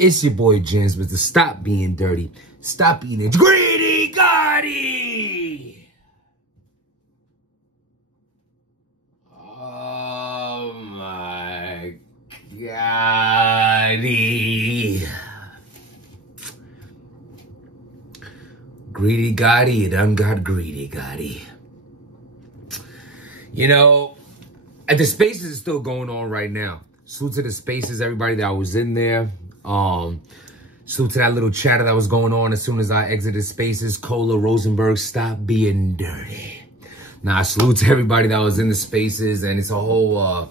It's your boy Jens with the Stop Being Dirty, Stop Eating Greedy Gotti. Oh my Gotti. Greedy Gotti, it done got greedy Gotti. You know, the spaces is still going on right now. Salute to the spaces, everybody that was in there. Salute to that little chatter that was going on as soon as I exited spaces. Cola, Rosenberg, stop being dirty. Nah, salute to everybody that was in the spaces, and it's a whole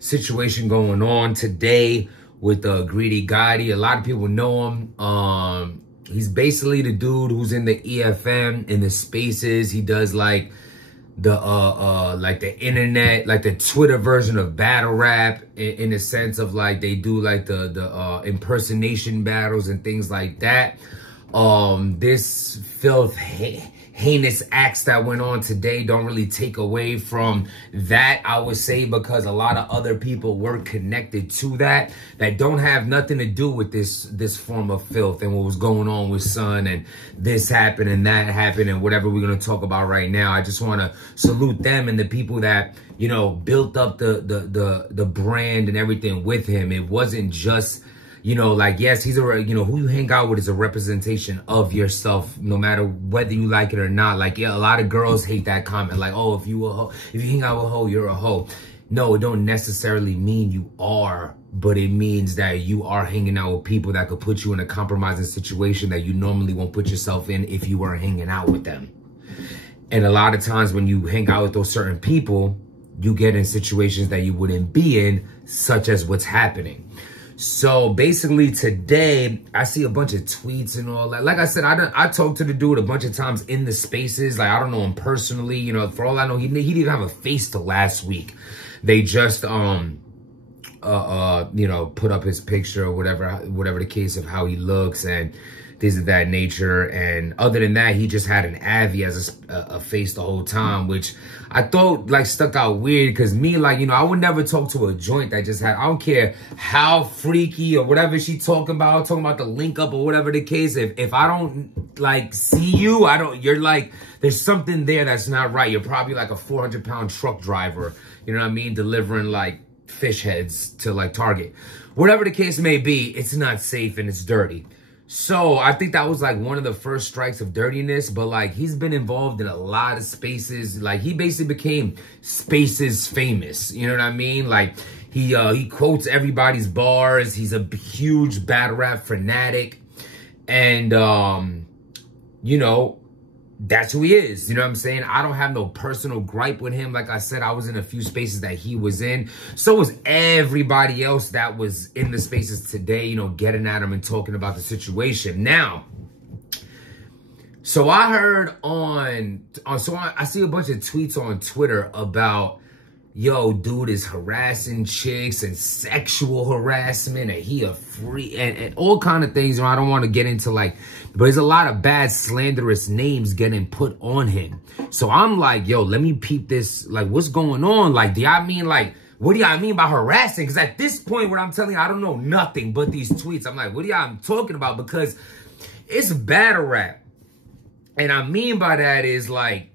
situation going on today with Greedy Gotti. A lot of people know him. He's basically the dude who's in the EFM, in the spaces. He does like the internet, like the Twitter version of battle rap, in the sense of like they do like the impersonation battles and things like that. This heinous acts that went on today don't really take away from that, I would say, because a lot of other people were connected to that don't have nothing to do with this form of filth and what was going on with Son and this happened and that happened and whatever we're going to talk about right now. I just want to salute them and the people that, you know, built up the brand and everything with him. It wasn't just, you know, like, yes, he's who you hang out with is a representation of yourself, no matter whether you like it or not. Like, yeah, a lot of girls hate that comment, like, oh, if you hang out with a hoe, you're a hoe. No, it don't necessarily mean you are, but it means that you are hanging out with people that could put you in a compromising situation that you normally won't put yourself in if you weren't hanging out with them. And a lot of times when you hang out with those certain people, you get in situations that you wouldn't be in, such as what's happening. So basically today, I see a bunch of tweets and all that. Like I said, I talked to the dude a bunch of times in the spaces. Like, I don't know him personally. You know, for all I know, he didn't even have a face till last week. They just, you know, put up his picture or whatever the case of how he looks and things of that nature. And other than that, he just had an Avi as a face the whole time, which I thought like stuck out weird, because me, like, you know, I would never talk to a joint that just had, I don't care how freaky or whatever she talking about the link up or whatever the case. If I don't like see you, you're like, there's something there that's not right. You're probably like a 400-pound truck driver, you know what I mean? Delivering like fish heads to like Target. Whatever the case may be, it's not safe and it's dirty. So I think that was like one of the first strikes of dirtiness, but like he's been involved in a lot of spaces. Like he basically became spaces famous. You know what I mean? Like he quotes everybody's bars. He's a huge battle rap fanatic. And, you know, that's who he is. You know what I'm saying? I don't have no personal gripe with him. Like I said, I was in a few spaces that he was in. So was everybody else that was in the spaces today, you know, getting at him and talking about the situation. Now, so I heard I see a bunch of tweets on Twitter about, yo, dude is harassing chicks and sexual harassment and he a free and all kind of things. You know, I don't want to get into like, but there's a lot of bad slanderous names getting put on him. So I'm like, yo, let me peep this. Like, what's going on? Like, do y'all mean like, what do y'all mean by harassing? Because at this point, what I'm telling you, I don't know nothing but these tweets. I'm like, what are y'all talking about? Because it's battle rap. And I mean by that is like,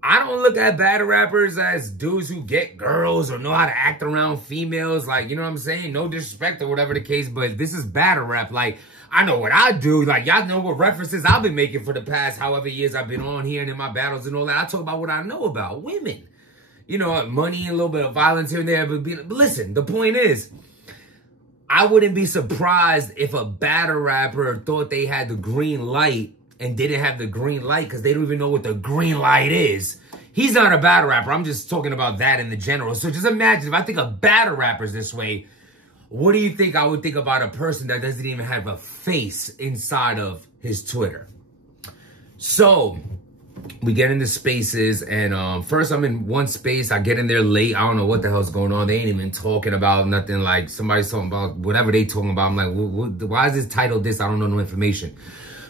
I don't look at battle rappers as dudes who get girls or know how to act around females. Like, you know what I'm saying? No disrespect or whatever the case, but this is battle rap. Like, I know what I do. Like, y'all know what references I've been making for the past however years I've been on here and in my battles and all that. I talk about what I know about women. You know, money and a little bit of violence here and there. But listen, the point is, I wouldn't be surprised if a battle rapper thought they had the green light and didn't have the green light because they don't even know what the green light is. He's not a battle rapper. I'm just talking about that in the general. So just imagine if I think of battle rappers this way, what do you think I would think about a person that doesn't even have a face inside of his Twitter? So we get into spaces and first I'm in one space. I get in there late. I don't know what the hell's going on. They ain't even talking about nothing. Like somebody's talking about whatever they talking about. I'm like, why is this titled this? I don't know no information.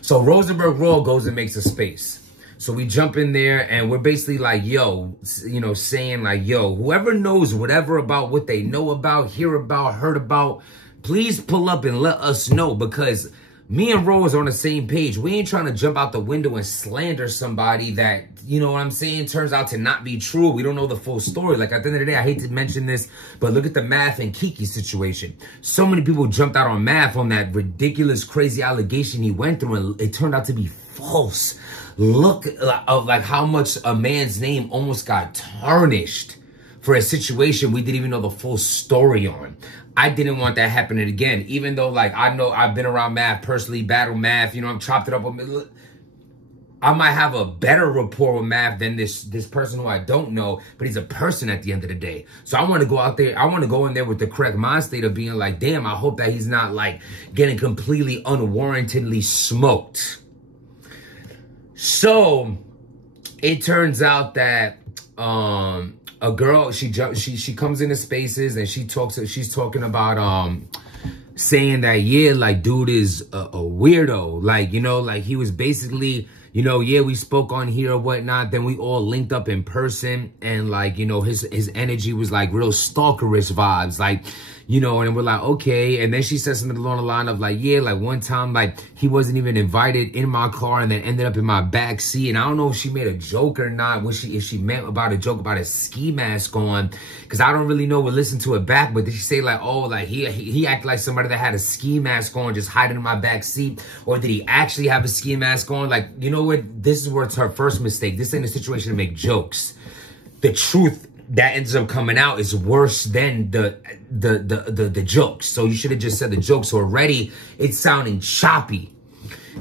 So Rosenberg Raw goes and makes a space. So we jump in there and we're basically like, yo, you know, saying like, yo, whoever knows whatever about what they know about, hear about, heard about, please pull up and let us know, because me and Rose are on the same page. We ain't trying to jump out the window and slander somebody that, you know what I'm saying, turns out to not be true. We don't know the full story. Like, at the end of the day, I hate to mention this, but look at the Math and Kiki situation. So many people jumped out on Math on that ridiculous, crazy allegation he went through, and it turned out to be false. Look of like how much a man's name almost got tarnished for a situation we didn't even know the full story on. I didn't want that happening again, even though, like, I know I've been around Math personally, battle Math, you know, I'm chopped it up with, I might have a better rapport with Math than this person who I don't know, but he's a person at the end of the day. So I want to go out there, I want to go in there with the correct mind state of being like, damn, I hope that he's not, like, getting completely unwarrantedly smoked. So it turns out that a girl, she comes into spaces and she's talking about saying that, yeah, like, dude is a weirdo, like, you know, like, he was basically, you know, yeah, we spoke on here or whatnot, then we all linked up in person, and, like, you know, his energy was like real stalkerish vibes, like, you know, and we're like, okay. And then she said something along the line of like, yeah, like, one time, like, he wasn't even invited in my car and then ended up in my back seat. And I don't know if she made a joke or not, if she meant about a joke about a ski mask on, because I don't really know, we'll listen to it back. But did she say like, oh, like, he acted like somebody that had a ski mask on, just hiding in my back seat? Or did he actually have a ski mask on? Like, you know what? This is where it's her first mistake. This ain't a situation to make jokes. The truth that ends up coming out is worse than the jokes. So you should have just said the jokes. So already it's sounding choppy.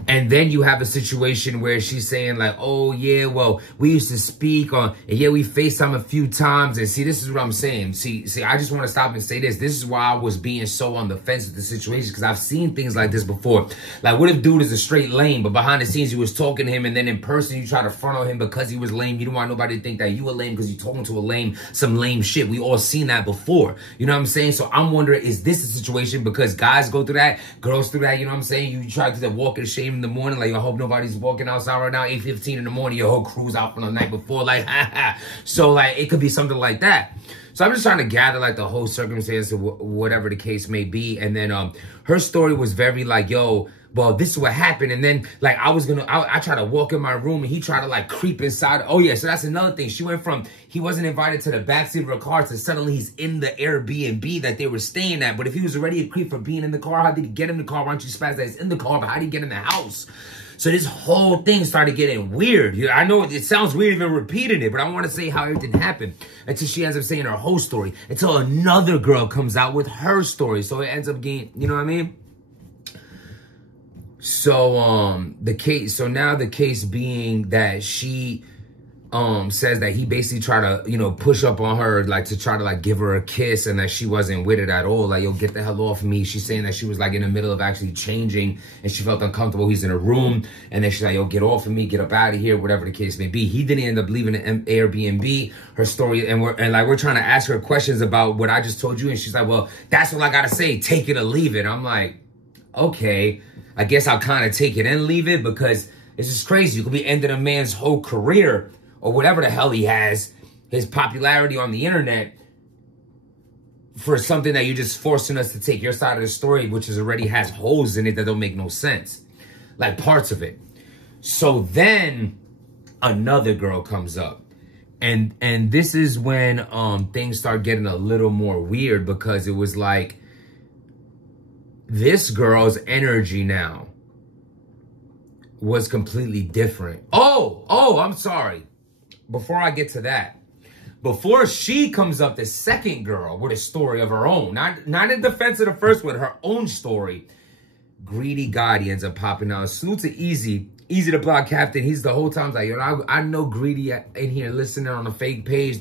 And then you have a situation where she's saying like, oh, yeah, well, we used to speak on, and yeah, we FaceTime a few times. And see, this is what I'm saying. See, I just want to stop and say this. This is why I was being so on the fence with the situation, because I've seen things like this before. Like, what if dude is a straight lame, but behind the scenes you was talking to him, and then in person you try to front on him because he was lame. You don't want nobody to think that you were lame because you talking to a lame, some lame shit. We all seen that before. You know what I'm saying? So I'm wondering, is this a situation because guys go through that, girls through that? You know what I'm saying? You try to walk in shame in the morning, like, I hope nobody's walking outside right now, 8:15 in the morning, your whole crew's out from the night before, like, so, like, it could be something like that. So I'm just trying to gather, like, the whole circumstance of whatever the case may be. And then her story was very like, yo, well, this is what happened. And then, like, I tried to walk in my room and he tried to, like, creep inside. Oh, yeah, so that's another thing. She went from, he wasn't invited to the backseat of her car to suddenly he's in the Airbnb that they were staying at. But if he was already a creep for being in the car, how did he get in the car? Why don't you spaz that he's in the car, but how did he get in the house? So this whole thing started getting weird. I know it sounds weird even repeating it, but I want to say how everything happened until she ends up saying her whole story, until another girl comes out with her story. So it ends up getting, you know what I mean? So now the case being that she says that he basically tried to, you know, push up on her, like, to try to, like, give her a kiss, and that she wasn't with it at all. Like, yo, get the hell off me. She's saying that she was, like, in the middle of actually changing, and she felt uncomfortable. He's in a room, and then she's like, yo, get off of me, get up out of here, whatever the case may be. He didn't end up leaving the Airbnb. Her story, and we're trying to ask her questions about what I just told you, and she's like, well, that's what I gotta say, take it or leave it. I'm like, okay, I guess I'll kind of take it and leave it, because it's just crazy. You could be ending a man's whole career, or whatever the hell he has, his popularity on the internet, for something that you're just forcing us to take your side of the story, which is already has holes in it that don't make no sense. Like, parts of it. So then another girl comes up. And this is when things start getting a little more weird, because it was like this girl's energy now was completely different. Oh, I'm sorry. Before I get to that, before she comes up, the second girl with a story of her own, not in defense of the first one, her own story, Greedy Gotti ends up popping out. Salute to Easy the Block Captain. He's the whole time like, yo, I know Greedy in here listening on a fake page,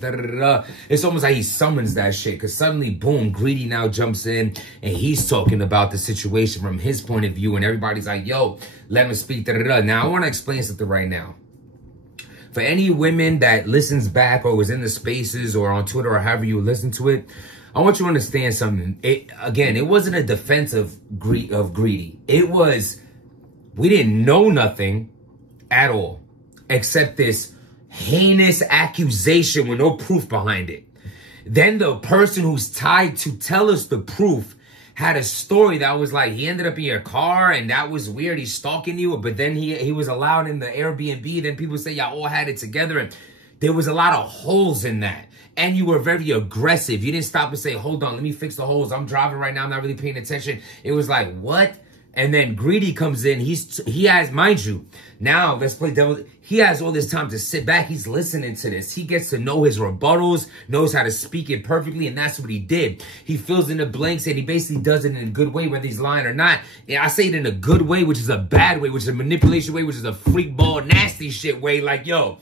It's almost like he summons that shit, because suddenly, boom, Greedy now jumps in, and he's talking about the situation from his point of view, and everybody's like, yo, let me speak, Now, I want to explain something right now. For any women that listens back or was in the spaces or on Twitter or however you listen to it, I want you to understand something. Again, it wasn't a defense of Greedy. It was, we didn't know nothing at all except this heinous accusation with no proof behind it. Then the person who's tied to tell us the proof had a story that was like, he ended up in your car and that was weird. He's stalking you, but then he was allowed in the Airbnb. Then people say y'all all had it together, and there was a lot of holes in that. And you were very aggressive. You didn't stop and say, hold on, let me fix the holes. I'm driving right now. I'm not really paying attention. It was like, what? And then Greedy comes in. He has, mind you, now let's play devil. He has all this time to sit back. He's listening to this. He gets to know his rebuttals, knows how to speak it perfectly, and that's what he did. He fills in the blanks, and he basically does it in a good way, whether he's lying or not. And I say it in a good way, which is a bad way, which is a manipulation way, which is a freak ball, nasty shit way. Like, yo,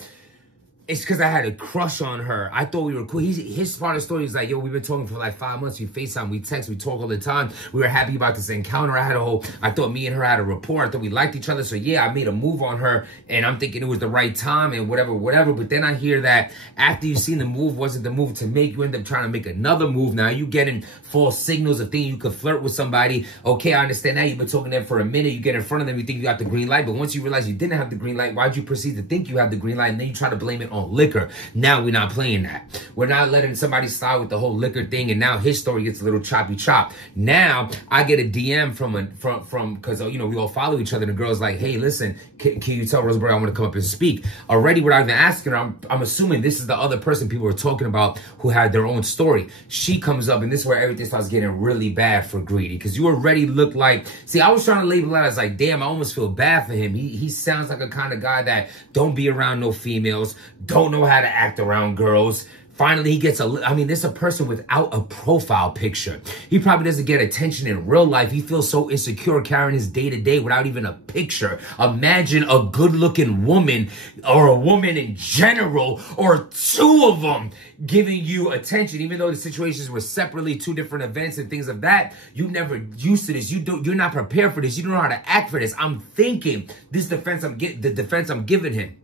it's because I had a crush on her. I thought we were cool. His part of the story is like, yo, we've been talking for like 5 months. We FaceTime, we text, we talk all the time. We were happy about this encounter. I thought me and her had a rapport. I thought we liked each other. So yeah, I made a move on her, and I'm thinking it was the right time and whatever. But then I hear that after you've seen the move wasn't the move to make, you end up trying to make another move. Now you getting false signals of thinking you could flirt with somebody. Okay, I understand that. You've been talking to them for a minute. You get in front of them, you think you got the green light. But once you realize you didn't have the green light, why'd you proceed to think you have the green light? And then you try to blame it on liquor. Now we're not playing that. We're not letting somebody slide with the whole liquor thing, and now his story gets a little choppy chop. Now I get a DM from because you know we all follow each other. And the girl's like, "Hey, listen, can you tell Roseberry I want to come up and speak?" Already, without even asking her, I'm assuming this is the other person people were talking about who had their own story. She comes up, and this is where everything starts getting really bad for Greedy, because you already look like. See, I was trying to label it as like, damn, I almost feel bad for him. He sounds like a kind of guy that don't be around no females, don't know how to act around girls. Finally, he gets this is a person without a profile picture. He probably doesn't get attention in real life. He feels so insecure carrying his day-to-day without even a picture. Imagine a good-looking woman, or a woman in general, or two of them giving you attention, even though the situations were separately, two different events and things of that. You never used to this. You're not prepared for this. You don't know how to act for this. I'm thinking the defense I'm giving him.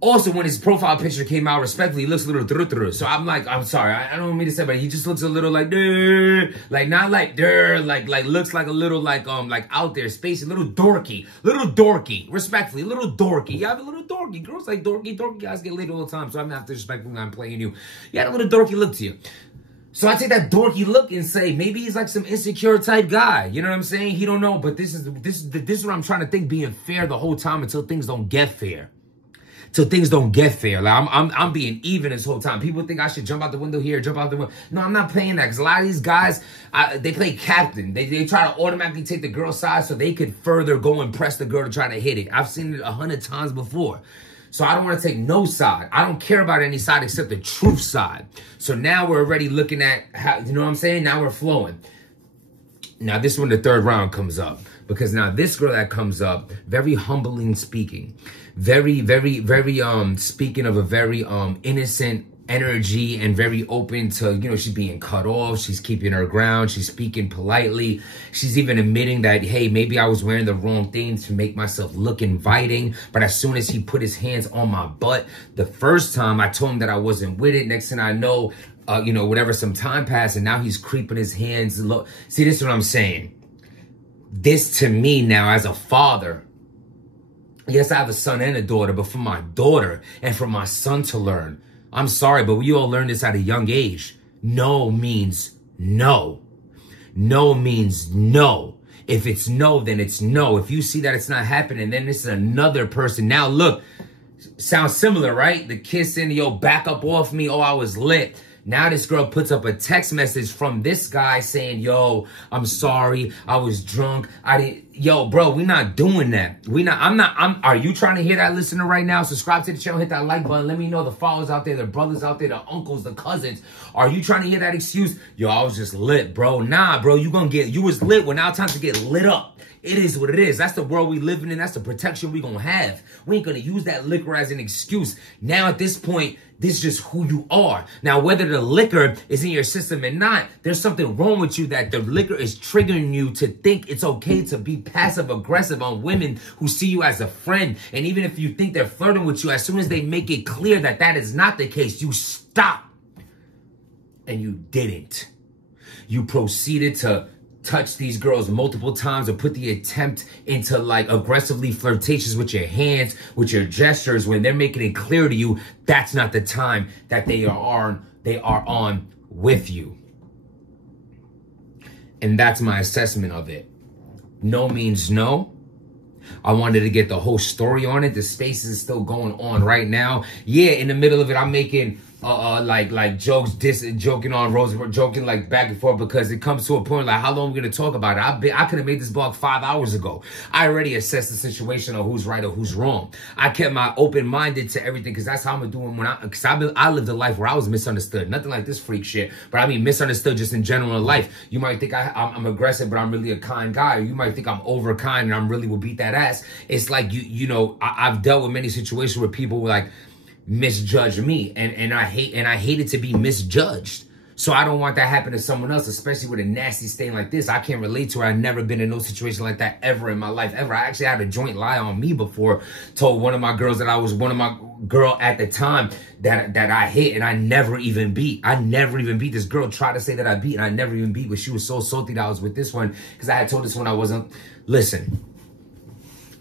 Also, when his profile picture came out, respectfully, he looks a little so I'm like, I'm sorry, I don't mean to say, but he just looks a little like, like not like, like looks like a little like out there, spacey, little dorky, respectfully, little dorky. You have a little dorky. Girls like dorky guys get laid all the time, so I'm not disrespectful when I'm playing you. You had a little dorky look to you. So I take that dorky look and say, maybe he's like some insecure type guy. You know what I'm saying? He don't know, but this is what I'm trying to think, being fair the whole time until things don't get fair. Like I'm being even this whole time. People think I should jump out the window here, jump out the window. No, I'm not playing that, because a lot of these guys, they play captain. They try to automatically take the girl's side so they could further go and press the girl to try to hit it. I've seen it 100 times before. So I don't want to take no side. I don't care about any side except the truth side. So now we're already looking at how, you know what I'm saying? Now we're flowing. Now this is when the third round comes up. Because now this girl that comes up, very humbling speaking. Very, very, very, speaking of a very, innocent energy and very open to, you know, she's being cut off. She's keeping her ground. She's speaking politely. She's even admitting that, hey, maybe I was wearing the wrong things to make myself look inviting. But as soon as he put his hands on my butt, the first time I told him that I wasn't with it. Next thing I know, you know, whatever, some time passed, and now he's creeping his hands. Look, see, this is what I'm saying. This to me now as a father, yes, I have a son and a daughter, but for my daughter and for my son to learn, I'm sorry, but we all learn this at a young age. No means no. No means no. If it's no, then it's no. If you see that it's not happening, then this is another person. Now look, sounds similar, right? The kissing, yo, back up off me. Oh, I was lit. Now this girl puts up a text message from this guy saying, yo, I'm sorry, I was drunk. Yo, bro, we're not doing that. Are you trying to hear that, listener, right now? Subscribe to the channel, hit that like button. Let me know, the followers out there, the brothers out there, the uncles, the cousins. Are you trying to hear that excuse? Yo, I was just lit, bro. Nah, bro, you was lit. Well, now time to get lit up. It is what it is. That's the world we living in. That's the protection we gonna have. We ain't gonna use that liquor as an excuse. Now at this point, this is just who you are. Now, whether the liquor is in your system or not, there's something wrong with you, that the liquor is triggering you to think it's okay to be passive aggressive on women who see you as a friend. And even if you think they're flirting with you, as soon as they make it clear that that is not the case, you stop. And you didn't. You proceeded to touch these girls multiple times or put the attempt into like aggressively flirtatious with your hands, with your gestures, when they're making it clear to you that's not the time that they are on with you. And that's my assessment of it. No means no. I wanted to get the whole story on it. The space is still going on right now. Yeah, in the middle of it, I'm making like jokes, joking on Rose, joking like back and forth, because it comes to a point like, how long are we gonna talk about it? I could have made this blog 5 hours ago. I already assessed the situation of who's right or who's wrong. I kept my open-minded to everything, because that's how I'm doing because I lived a life where I was misunderstood. Nothing like this freak shit, but I mean misunderstood just in general in life. You might think I'm aggressive, but I'm really a kind guy. Or you might think I'm over kind and I'm really will beat that ass. It's like, you know, I've dealt with many situations where people were like, misjudge me, and I hated to be misjudged. So I don't want that happen to someone else, especially with a nasty stain like this. I can't relate to it. I've never been in no situation like that ever in my life, ever. I actually had a joint lie on me before. Told one of my girls that I was one of my girl at the time that I hit, and I never even beat. I never even beat. This girl tried to say that I beat, and I never even beat, but she was so salty that I was with this one, because I had told this one I wasn't. Listen,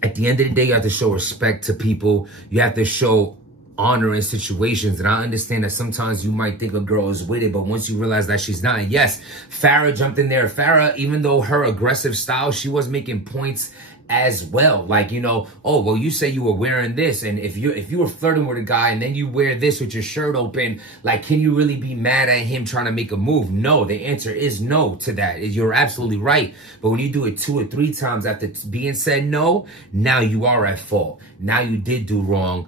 at the end of the day, you have to show respect to people. You have to show honor in situations, and I understand that sometimes you might think a girl is with it, but once you realize that she's not. And yes, Farrah jumped in there. Farrah, even though her aggressive style, she was making points as well. Like, you know, oh, well, you say you were wearing this, and if you were flirting with a guy and then you wear this with your shirt open, like, can you really be mad at him trying to make a move? No, the answer is no to that. You're absolutely right. But when you do it 2 or 3 times after being said no, now you are at fault. Now you did do wrong.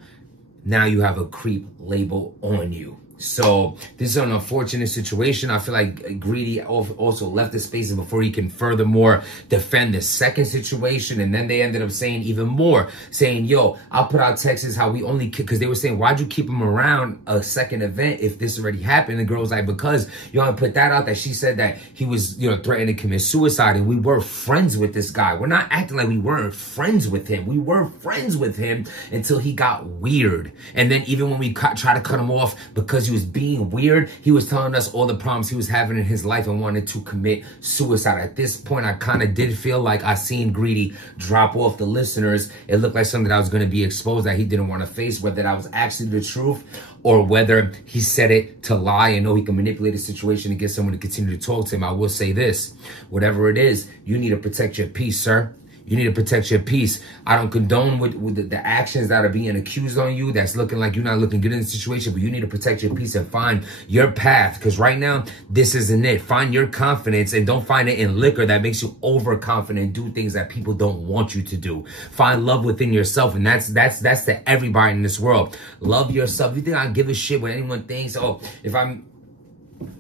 Now you have a creep label on you. So this is an unfortunate situation. I feel like Greedy also left the spaces before he can furthermore defend the second situation. And then they ended up saying even more, saying, yo, I'll put out texts how we only, because they were saying, why'd you keep him around a second event if this already happened? And the girl was like, because you only put that out, that she said that he was, you know, threatening to commit suicide, and we were friends with this guy. We're not acting like we weren't friends with him. We were friends with him until he got weird. And then even when we tried to cut him off because he was being weird, he was telling us all the problems he was having in his life and wanted to commit suicide. At this point, I kind of did feel like I seen Greedy drop off the listeners. It looked like something that was going to be exposed that he didn't want to face, whether that was actually the truth or whether he said it to lie and know he can manipulate the situation and get someone to continue to talk to him. I will say this, whatever it is, you need to protect your peace, sir. You need to protect your peace. I don't condone with the actions that are being accused on you. That's looking like you're not looking good in the situation, but you need to protect your peace and find your path. Because right now, this isn't it. Find your confidence, and don't find it in liquor that makes you overconfident and do things that people don't want you to do. Find love within yourself, and that's to everybody in this world. Love yourself. You think I give a shit what anyone thinks? Oh,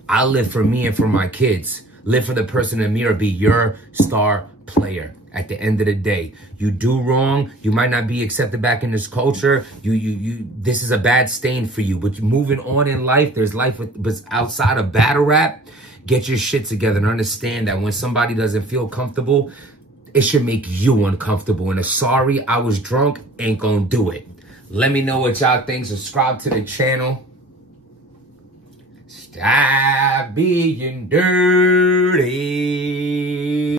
I live for me and for my kids. Live for the person in the mirror. Be your star player. At the end of the day, you do wrong. You might not be accepted back in this culture. This is a bad stain for you. But moving on in life, there's life but outside of battle rap. Get your shit together and understand that when somebody doesn't feel comfortable, it should make you uncomfortable. And a sorry, I was drunk ain't gonna do it. Let me know what y'all think. Subscribe to the channel. Stop being dirty.